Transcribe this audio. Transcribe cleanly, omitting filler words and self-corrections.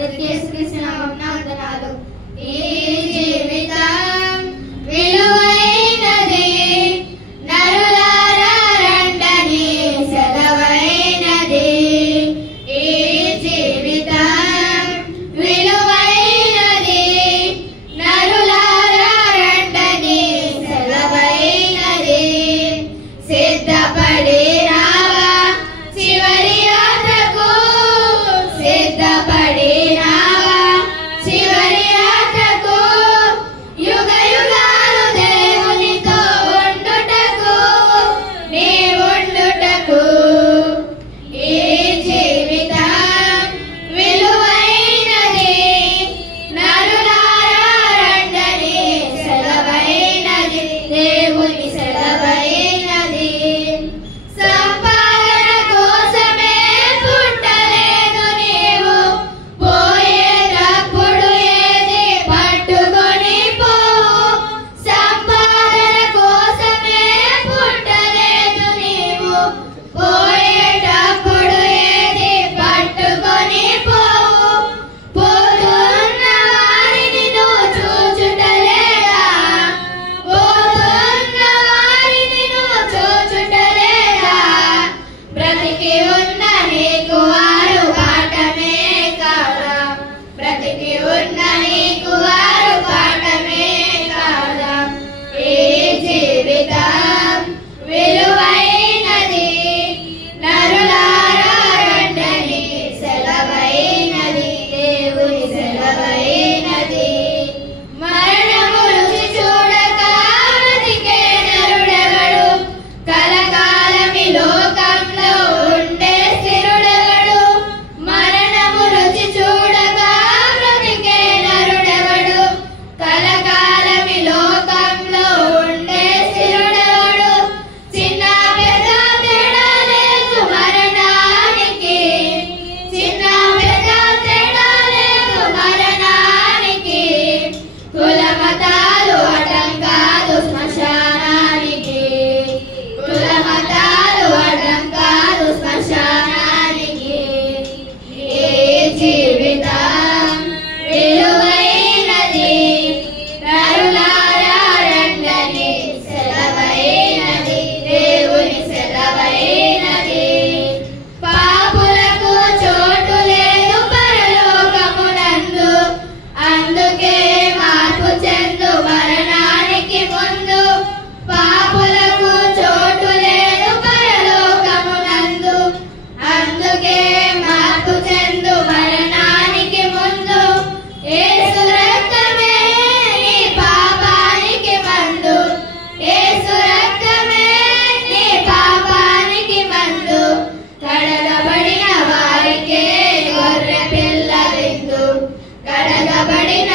అందరికీ యేసుక్రీస్తు నామమున వందనాలు. ఈ జీవితం విలువైనది, నరులారా రండని సెలవైనది. ఈ జీవితం విలువైనది, నరులారా రండని సెలవైనది. సిద్ధపడి రావా చివరి యాత్రకు, సిద్ధపడి రావా చివరి యాత్రకు. యుగ యుగాలు దేవునితో ఉండుటకు, నీ ఉండుటకు. ఈ జీవితం విలువైనది, నరులారా రండని సెలవైనది, దేవుని సెలవైనది. సంపాదన కోసమే పుట్టలేదు నీవు, పోయేటప్పుడు ఏది పట్టుకొని పోవు. సంపాదన కోసమే పుట్టలేదు నీవు, పోయేటప్పుడు ఏది పట్టుకొని పోవు. పోతున్న వారిని నువ్వు చూచుటలేదా, పోతున్న వారిని నువ్వు చూచుటలేదా. బ్రతికి ఉన్న నీకు వారు పాఠమే కాదా, బ్రతికి ఉన్న నీకు వారు పాఠమే కాదా. ఈ జీవితం విలువైనది, నరులారా రండని సెలవైనది, దేవుని సెలవైనది. మరణము రుచి చూడక బ్రతికే నరుడెవడు, కలకాలమి లోకంలో ఉండే స్థిరుడెవడు. మరణము రుచి చూడక బ్రతికే నరుడెవడు, కలకాలమి లోకంలో ఉండే స్థిరుడెవడు. చిన్న పెద్ద తేడా లేదు మరణానికి, చిన్న పెద్ద తేడా లేదు మరణానికి. కుల మతాలు అడ్డం కాదు శ్మశానానికి, కుల మతాలు అడ్డం కాదు శ్మశానానికి. ఈ జీవితం విలువైనది, నరులారా రండని సెలవైనది, దేవుని సెలవైనది. పాపులకు చోటు లేదు పరలోకమునందు, అందుకే మార్పు చెందు మరణానికి ముందు. పాపులకు చోటు లేదు పరలోకమునందు, అందుకే మార్పు చెందు మరణానికి ముందు. యేసు రక్తమే నీ పాపానికి మందు, యేసు రక్తమే నీ పాపానికి మందు. కడగబడిన వారికే గొర్రె పిల్ల విందు, కడగబడిన